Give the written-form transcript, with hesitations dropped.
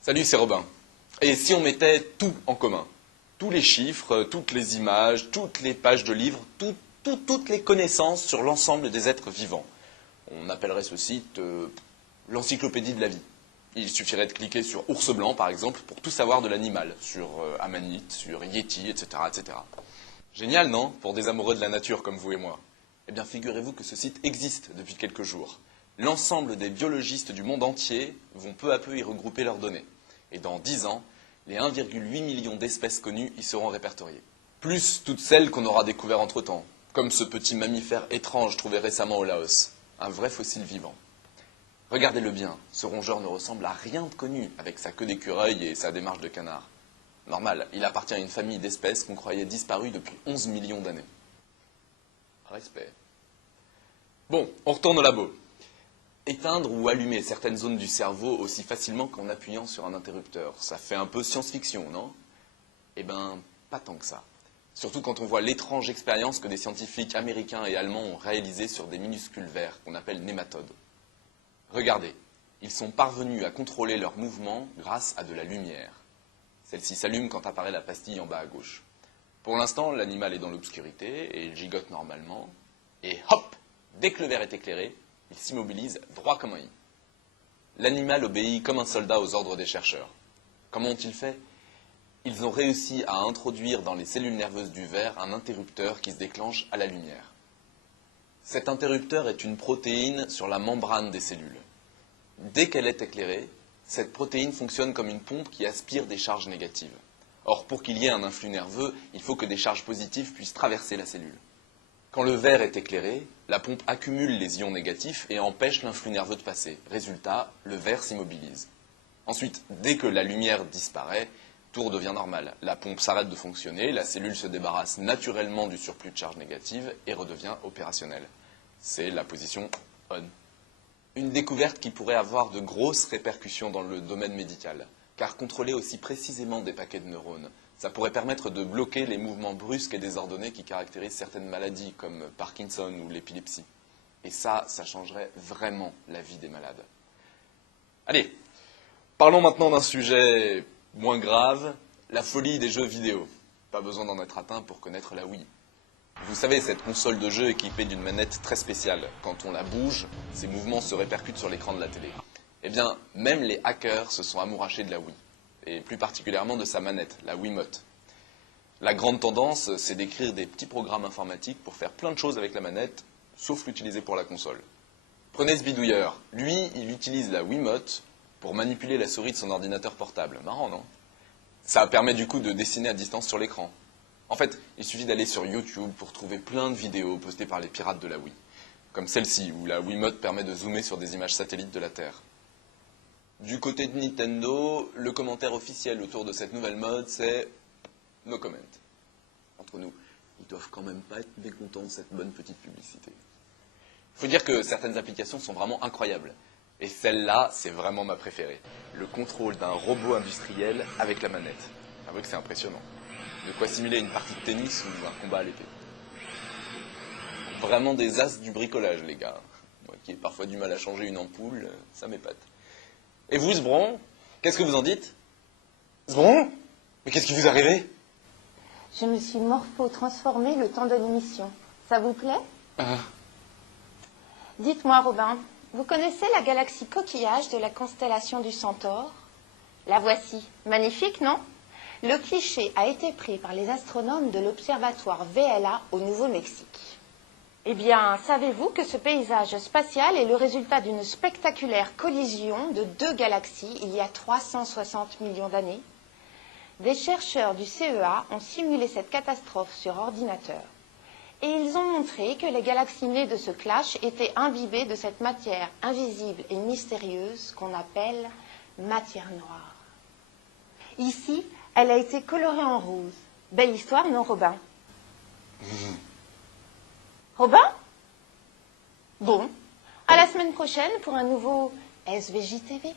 Salut, c'est Robin. Et si on mettait tout en commun? Tous les chiffres, toutes les images, toutes les pages de livres, toutes les connaissances sur l'ensemble des êtres vivants. On appellerait ce site l'encyclopédie de la vie. Il suffirait de cliquer sur ours blanc, par exemple, pour tout savoir de l'animal, sur amanite, sur yéti, etc., etc. Génial, non? Pour des amoureux de la nature comme vous et moi. Eh bien, figurez-vous que ce site existe depuis quelques jours. L'ensemble des biologistes du monde entier vont peu à peu y regrouper leurs données. Et dans 10 ans, les 1,8 million d'espèces connues y seront répertoriées. Plus toutes celles qu'on aura découvertes entre-temps, comme ce petit mammifère étrange trouvé récemment au Laos, un vrai fossile vivant. Regardez-le bien, ce rongeur ne ressemble à rien de connu, avec sa queue d'écureuil et sa démarche de canard. Normal, il appartient à une famille d'espèces qu'on croyait disparues depuis 11 millions d'années. Respect. Bon, on retourne au labo. Éteindre ou allumer certaines zones du cerveau aussi facilement qu'en appuyant sur un interrupteur, ça fait un peu science-fiction, non? Eh ben, pas tant que ça. Surtout quand on voit l'étrange expérience que des scientifiques américains et allemands ont réalisée sur des minuscules vers qu'on appelle nématodes. Regardez, ils sont parvenus à contrôler leur mouvement grâce à de la lumière. Celle-ci s'allume quand apparaît la pastille en bas à gauche. Pour l'instant, l'animal est dans l'obscurité et il gigote normalement. Et hop, dès que le verre est éclairé, il s'immobilise droit comme un i. L'animal obéit comme un soldat aux ordres des chercheurs. Comment ont-ils fait? Ils ont réussi à introduire dans les cellules nerveuses du ver un interrupteur qui se déclenche à la lumière. Cet interrupteur est une protéine sur la membrane des cellules. Dès qu'elle est éclairée, cette protéine fonctionne comme une pompe qui aspire des charges négatives. Or, pour qu'il y ait un influx nerveux, il faut que des charges positives puissent traverser la cellule. Quand le verre est éclairé, la pompe accumule les ions négatifs et empêche l'influx nerveux de passer. Résultat, le verre s'immobilise. Ensuite, dès que la lumière disparaît, tout redevient normal. La pompe s'arrête de fonctionner, la cellule se débarrasse naturellement du surplus de charge négative et redevient opérationnelle. C'est la position on. Une découverte qui pourrait avoir de grosses répercussions dans le domaine médical, car contrôler aussi précisément des paquets de neurones, ça pourrait permettre de bloquer les mouvements brusques et désordonnés qui caractérisent certaines maladies comme Parkinson ou l'épilepsie. Et ça changerait vraiment la vie des malades. Allez, parlons maintenant d'un sujet moins grave, la folie des jeux vidéo. Pas besoin d'en être atteint pour connaître la Wii. Vous savez, cette console de jeu équipée d'une manette très spéciale. Quand on la bouge, ses mouvements se répercutent sur l'écran de la télé. Eh bien, même les hackers se sont amourachés de la Wii. Et plus particulièrement de sa manette, la Wiimote. La grande tendance, c'est d'écrire des petits programmes informatiques pour faire plein de choses avec la manette, sauf l'utiliser pour la console. Prenez ce bidouilleur. Lui, il utilise la Wiimote pour manipuler la souris de son ordinateur portable. Marrant, non? Ça permet du coup de dessiner à distance sur l'écran. En fait, il suffit d'aller sur YouTube pour trouver plein de vidéos postées par les pirates de la Wii. Comme celle-ci, où la Wiimote permet de zoomer sur des images satellites de la Terre. Du côté de Nintendo, le commentaire officiel autour de cette nouvelle mode, c'est « no comment ». Entre nous, ils doivent quand même pas être mécontents de cette bonne petite publicité. Il faut dire que certaines applications sont vraiment incroyables. Et celle-là, c'est vraiment ma préférée. Le contrôle d'un robot industriel avec la manette. Avouez que c'est impressionnant. De quoi simuler une partie de tennis ou un combat à l'épée. Vraiment des as du bricolage, les gars. Moi qui ai parfois du mal à changer une ampoule, ça m'épate. Et vous, Sbron, qu'est-ce que vous en dites? Sbron? Mais qu'est-ce qui vous est arrivé? Je me suis morpho-transformée le temps de l'émission. Ça vous plaît? Dites-moi, Robin, vous connaissez la galaxie coquillage de la constellation du Centaure? La voici. Magnifique, non? Le cliché a été pris par les astronomes de l'observatoire VLA au Nouveau-Mexique. Eh bien, savez-vous que ce paysage spatial est le résultat d'une spectaculaire collision de deux galaxies il y a 360 millions d'années? Des chercheurs du CEA ont simulé cette catastrophe sur ordinateur. Et ils ont montré que les galaxies nées de ce clash étaient imbibées de cette matière invisible et mystérieuse qu'on appelle matière noire. Ici, elle a été colorée en rose. Belle histoire, non, Robin? Robin? Bon, à la semaine prochaine pour un nouveau SVJ TV.